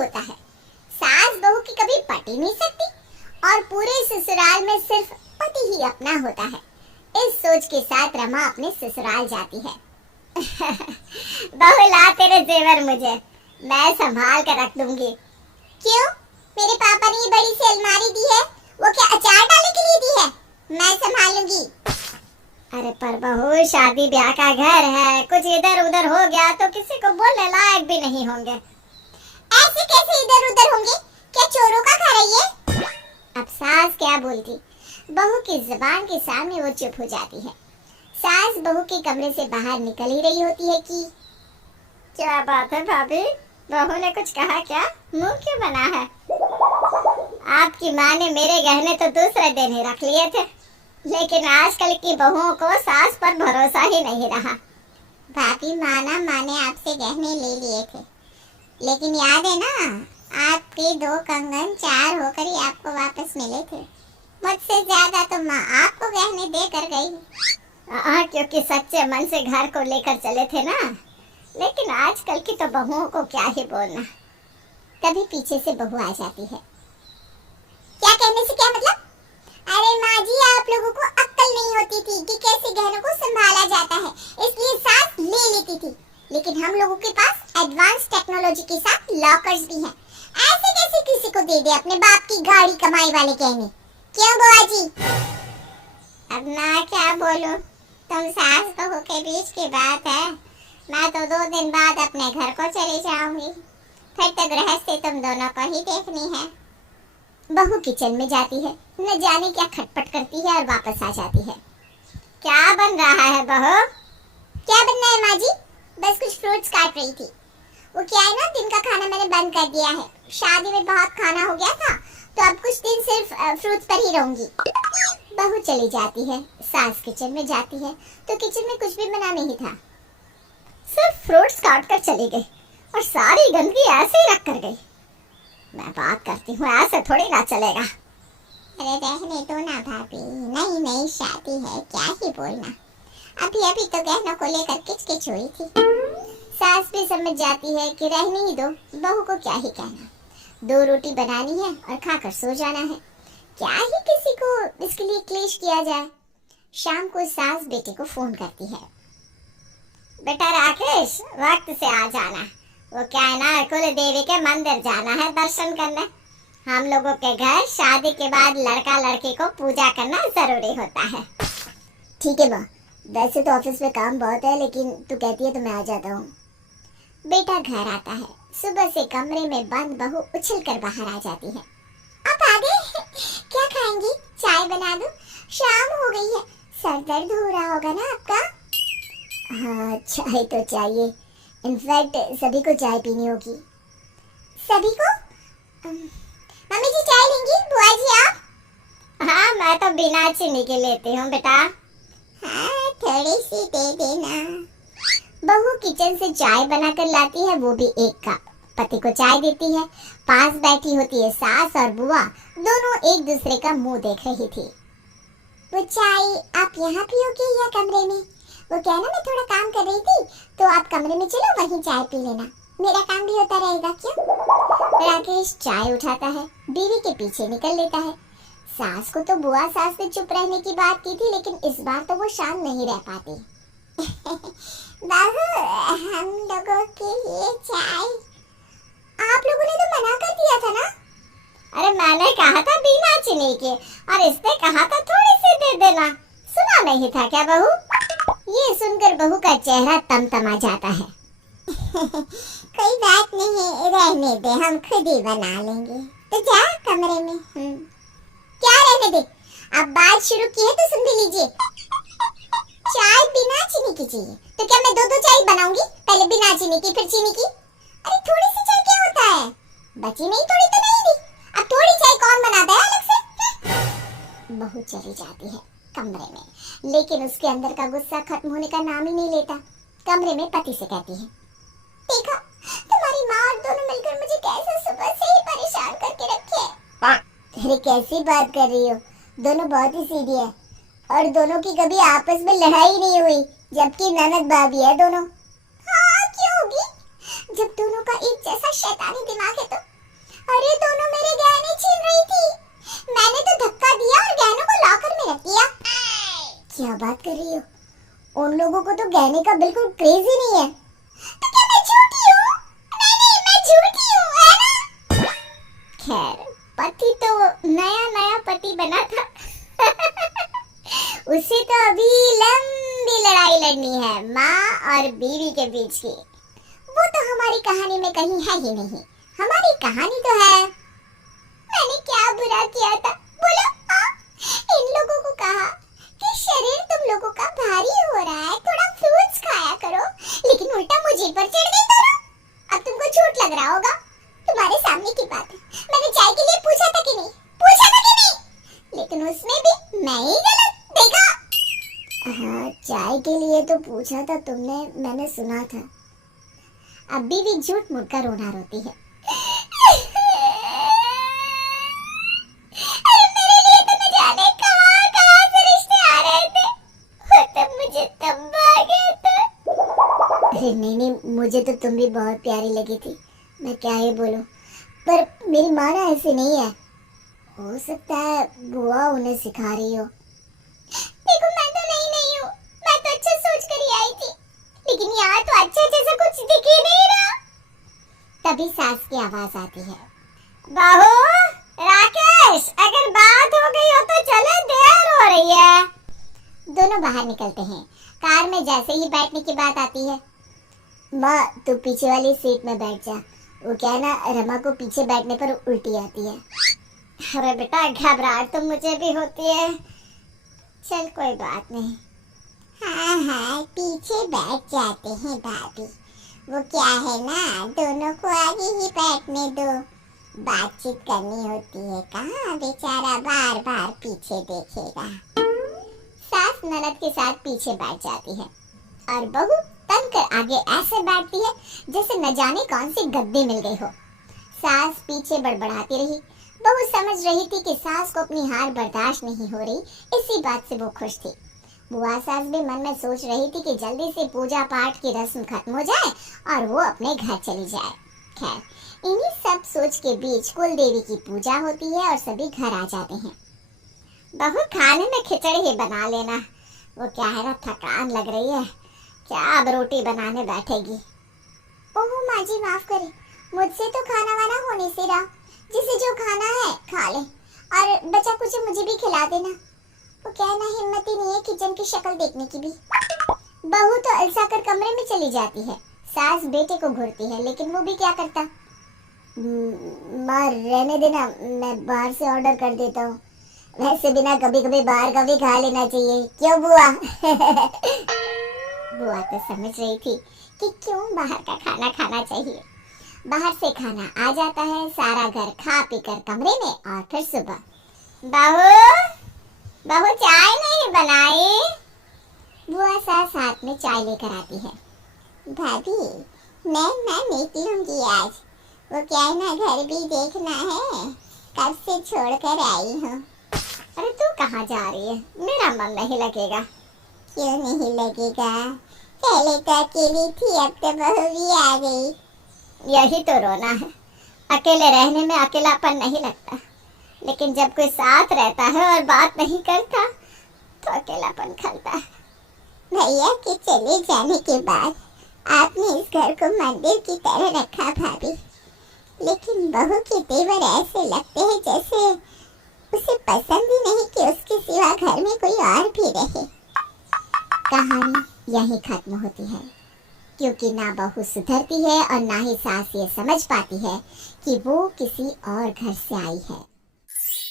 होता है। सास बहू की कभी पट ही नहीं सकती और पूरे ससुराल में सिर्फ पति ही अपना होता है। इस सोच के साथ रमा अपने ससुराल जाती है। बहू ला तेरे जेवर मुझे, मैं संभाल कर रख दूंगी। क्यों? मेरे पापा ने ये बड़ी सी अलमारी दी है, वो क्या अचार डालने के लिए दी है? मैं संभाल लूंगी। अरे पर बहू, शादी ब्याह का घर है, कुछ इधर उधर हो गया तो किसी को बोलने लायक भी नहीं होंगे। ऐसे कैसे इधर उधर होंगे? क्या चोरों का घर है ये? अब सास क्या बोलती, बहू की जुबान के सामने वो चुप हो जाती है। सास बहू के कमरे से बाहर निकल ही रही होती है कि क्या बात है भाभी, बहू ने कुछ कहा क्या? मुंह क्यों बना है? आपकी माँ ने मेरे गहने तो दूसरे दिन ही रख लिए थे, लेकिन आजकल की बहुओं को सास पर भरोसा ही नहीं रहा। भाभी, माना माने आपसे गहने ले लिए थे, लेकिन याद है ना, आपके 2 कंगन 4 होकर ही आपको वापस मिले थे। मुझसे ज्यादा तो माँ आपको गहने दे कर गई। क्योंकि सच्चे मन से घर को लेकर चले थे ना। लेकिन आजकल की तो बहुओं को क्या ही बोलना। कभी पीछे से बहू आ जाती है। क्या कहने से क्या मतलब? अरे माँ जी, आप लोगों को अक्ल नहीं होती थी कि कैसे गहनों को संभाला जाता है, इसलिए सास ले लेती थी। लेकिन हम लोगों के पास एडवांस टेक्नोलॉजी के साथ लॉकर्स भी हैं। ऐसे कैसे किसी को दे दे अपने बाप की गाड़ी कमाई वाले गहने? क्यों बुआ जी? अब मैं क्या बोलूं, तुम सास बहू के बीच की बात है। मैं तो 2 दिन बाद अपने घर को चली जाऊंगी, फिर तो गृहस्थी तुम दोनों को ही देखनी है। बहू किचन में जाती है, न जाने क्या खटपट करती है और वापस आ जाती है। क्या बन रहा है बहू? क्या बनना है माँ जी? बस कुछ फ्रूट्स काट रही थी। वो क्या है ना, दिन का खाना मैंने बंद कर दिया है। शादी में बहुत खाना हो गया था, तो अब कुछ दिन सिर्फ फ्रूट्स पर ही रहूंगी। बहू चली जाती है। सास किचन में जाती है तो किचन में कुछ भी बना नहीं था, सिर्फ फ्रूट्स काट कर चली गई और सारी गंदगी ऐसे ही रख कर गई। मैं बात करती हूँ, ऐसे थोड़ी ना चलेगा। अरे रहने दो ना भाभी, नई नई शादी है, क्या ही बोलना। अभी अभी तो गहनों को लेकर किचकिच हुई थी। सास भी समझ जाती है कि रहने ही दो, बहू को क्या ही कहना। 2 रोटी बनानी है और खाकर सो जाना है, क्या ही किसी को इसके लिए क्लेश किया जाए। शाम को सास बेटे को फोन करती है। बेटा राकेश, वक्त से आ जाना। वो क्या है ना, कुल देवी के मंदिर जाना है दर्शन करने। हम लोगों के घर शादी के बाद लड़का लड़की को पूजा करना जरूरी होता है। ठीक है माँ, वैसे तो ऑफिस में काम बहुत है, लेकिन तू कहती है तो मैं आ जाता हूँ। बेटा घर आता है। सुबह से कमरे में बंद बहू उछल कर बाहर आ जाती है। आप आ गए? क्या खाएंगी? चाय बना दूं? शाम हो गई है, सर दर्द हो रहा होगा ना आपका? हाँ, चाय तो चाहिए। इनफैक्ट सभी को चाय पीनी होगी। सभी को? मम्मी जी चाय लेंगी? बुआ जी आप? हाँ, मैं तो बिना चीनी के लेती हूँ बेटा। हाँ, थोड़ी सी दे देना। बहू किचन से चाय बनाकर लाती है, वो भी 1 कप। पति को चाय देती है। पास बैठी होती है सास और बुआ, दोनों एक दूसरे का मुंह देख रही थी। वो चाय आप यहाँ पियोगे या कमरे में? वो क्या ना, मैं थोड़ा काम कर रही थी, तो आप कमरे में चलो, वहीं चाय पी लेना, मेरा काम भी होता रहेगा। क्यों? राकेश चाय उठाता है, बीवी के पीछे निकल लेता है। सास को तो बुआ सास से चुप रहने की बात की थी, लेकिन इस बार तो वो शांत नहीं रह पाती। बहू, हम लोगों के लिए चाय। आप लोगों ने तो मना कर दिया था ना? अरे मैंने कहा था बिना चीनी के, और इसने कहा था थोड़ी सी दे देना। सुना नहीं था क्या बहू? ये सुनकर बहू का चेहरा तमतमा जाता है। कोई बात नहीं, रहने दे, हम खुद ही बना लेंगे। तो जा कमरे में। क्या रहने दे? अब बात शुरू की है तो सुन भी लीजिए। चाय बिना चीनी की चाहिए, तो क्या मैं 2 चाय बनाऊंगी? पहले बिना चीनी की, फिर चीनी की। अरे थोड़ी सी चाय क्या होता है? बची नहीं थोड़ी तो नहीं थी। अब थोड़ी चाय कौन बनाता है अलग से? बहू चली जाती है कमरे में, लेकिन उसके अंदर का गुस्सा खत्म होने का नाम ही नहीं लेता। कमरे में पति से कहती है, देखा तुम्हारी माँ और दोनों मिलकर मुझे कैसे सुबह से ही परेशान करके रखे है। अरे कैसी बात कर रही हो, दोनों बहुत ही सीधी है और दोनों की कभी आपस में लड़ाई नहीं हुई, जबकि ननद भाभी है दोनों। हाँ, क्यों होगी? जब दोनों का एक जैसा शैतानी दिमाग है तो बात कर रही हो? उन लोगों को तो गहने का बिल्कुल क्रेज ही नहीं है। तो क्या मैं झूठी हूँ? नहीं नहीं, मैं झूठी हूँ, है ना? खैर, पति तो नया नया पति बना था। उसे तो अभी लंबी लड़ाई लड़नी है माँ और बीवी के बीच की। वो तो हमारी कहानी में कहीं है ही नहीं। हमारी कहानी तो है। मैंने क्या बुरा किया था बोलो? इन लोगों को कहा कि शरीर तुम लोगों का भारी हो रहा है, थोड़ा फ्रूट्स खाया करो, लेकिन उल्टा मुझे पर चढ़ गई दोनों। अब तुमको झूठ लग रहा होगा, तुम्हारे सामने की बात है। मैंने चाय के लिए पूछा था कि नहीं? पूछा था कि नहीं? लेकिन उसमें भी मैं ही गलत देखा। हाँ, चाय के लिए तो पूछा था तुमने, मैंने सुना था। अब भी झूठ मूठ का रोना रोती है। अरे नहीं नहीं, मुझे तो तुम भी बहुत प्यारी लगी थी, मैं क्या ही बोलूं। पर मेरी माँ ना ऐसी नहीं है। हो सकता है बुआ उन्हें सिखा रही हो। देखो मैं तो नहीं हूँ, मैं तो अच्छा सोच कर ही आई थी, लेकिन यहाँ तो अच्छा जैसा कुछ दिख ही नहीं रहा। तभी सास की आवाज आती है, बहू, राकेश, अगर बात हो गई हो तो चले, देर हो रही है। दोनों बाहर निकलते हैं। कार में जैसे ही बैठने की बात आती है, माँ तू पीछे वाली सीट में बैठ जा। वो क्या है ना, रमा को पीछे बैठने पर उल्टी आती है। अरे बेटा, घबराहट तो मुझे भी होती है। चल कोई बात नहीं। हाँ हाँ, पीछे बैठ जाते हैं भाभी। वो क्या है ना, दोनों को आगे ही बैठने दो, बातचीत करनी होती है। कहाँ बेचारा बार बार पीछे देखेगा। सास ननद के साथ पीछे बैठ जाती है और बहू तनकर आगे ऐसे बैठती है जैसे न जाने कौन सी गद्दी मिल गई हो। सास पीछे बड़बड़ाती रही। बहू समझ रही थी कि सास को अपनी हार बर्दाश्त नहीं हो रही, इसी बात से वो खुश थी। बुआ सास भी मन में सोच रही थी कि जल्दी से पूजा पाठ की रस्म खत्म हो जाए और वो अपने घर चली जाए। खैर, इन्हीं सब सोच के बीच कुल देवी की पूजा होती है और सभी घर आ जाते हैं। बहू, खाने में खिचड़ी ही बना लेना। वो क्या है ना, थकान लग रही है, क्या अब रोटी बनाने बैठेगी। ओह माँ जी, माफ करें, मुझसे तो खाना वाना हो नहीं सी रहा। जिसे जो खाना है खा ले और बचा कुछ मुझे भी खिला देना। वो क्या है ना, हिम्मत ही नहीं है किचन की शक्ल देखने की भी। बहू तो अलसा कर कमरे में चली जाती है। सास बेटे को घूरती है, लेकिन वो भी क्या करता। माँ रहने देना, मैं बाहर से ऑर्डर कर देता हूँ। वैसे भी ना कभी कभी बाहर का भी खा लेना चाहिए, क्यों बुआ? बुआ तो समझ रही थी कि क्यों बाहर का खाना खाना चाहिए। बाहर से खाना आ जाता है, सारा घर खा पी कर कमरे में, और फिर सुबह, बहू चाय नहीं बनाई? बुआ सास हाथ में चाय लेकर आती है। भाभी, मैं नहीं पीऊंगी आज। वो क्या है ना, घर भी देखना है, कब से छोड़ कर आई हूँ। अरे तू कहाँ जा रही है? मेरा मन नहीं लगेगा। क्यों नहीं लगेगा? पहले तो अकेली थी, अब तो बहू भी आ गई। यही तो रोना है, अकेले रहने में अकेलापन नहीं लगता, लेकिन जब कोई साथ रहता है और बात नहीं करता तो अकेलापन खलता है। भैया के चले जाने के बाद आपने इस घर को मंदिर की तरह रखा भाभी, लेकिन बहू के तेवर ऐसे लगते हैं जैसे उसे पसंद ही नहीं कि उसके सिवा घर में कोई और भी रहे। कहानी यहीं खत्म होती है, क्योंकि ना बहू सुधरती है और ना ही सास ये समझ पाती है कि वो किसी और घर से आई है।